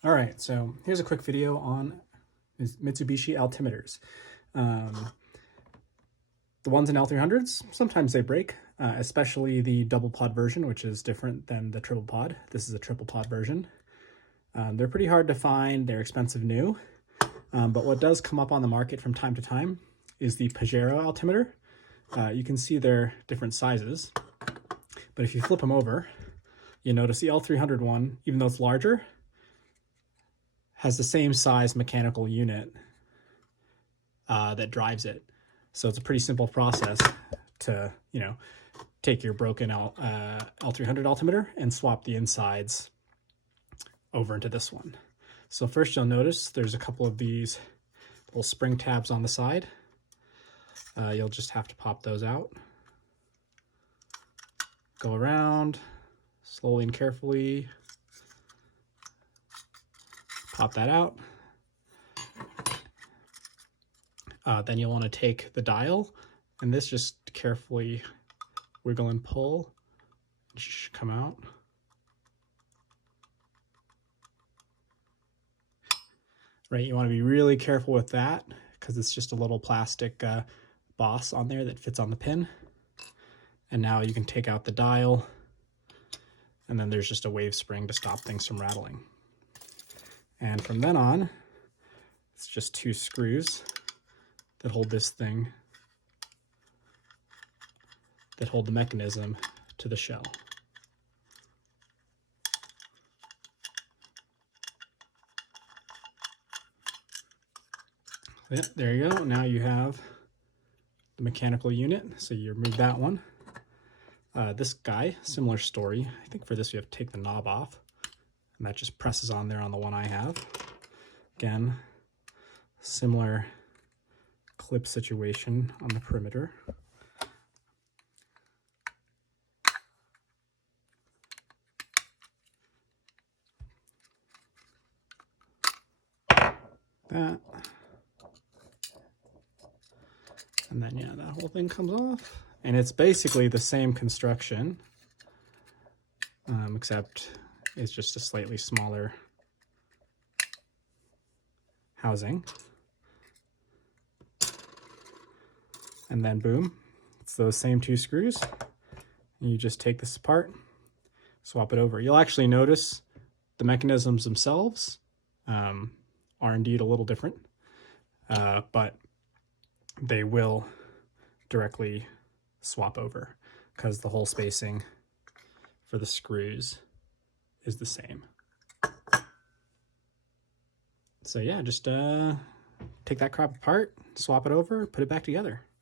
All right, so here's a quick video on Mitsubishi altimeters. The ones in L300s, sometimes they break, especially the double pod version, which is different than the triple pod. This is a triple pod version. They're pretty hard to find, they're expensive new, but what does come up on the market from time to time is the Pajero altimeter. You can see they're different sizes, but if you flip them over, you notice the L300 one, even though it's larger, has the same size mechanical unit that drives it. So it's a pretty simple process to, take your broken L300 altimeter and swap the insides over into this one. So first you'll notice there's a couple of these little spring tabs on the side. You'll just have to pop those out. Go around slowly and carefully. Pop that out. Then you'll want to take the dial, and this just carefully wiggle and pull. It should come out. Right, you want to be really careful with that because it's just a little plastic boss on there that fits on the pin. And now you can take out the dial, and then there's just a wave spring to stop things from rattling. And from then on, it's just two screws that hold this thing, that hold the mechanism to the shell. There you go. Now you have the mechanical unit. So you remove that one. This guy, similar story. I think for this you have to take the knob off, and that just presses on there on the one I have. Again, similar clip situation on the perimeter. That. And then, yeah, that whole thing comes off. And it's basically the same construction, except it's just a slightly smaller housing. And then boom, it's those same two screws. And you just take this apart, swap it over. You'll actually notice the mechanisms themselves are indeed a little different, but they will directly swap over because the hole spacing for the screws is the same. So yeah, just take that crap apart, swap it over, put it back together.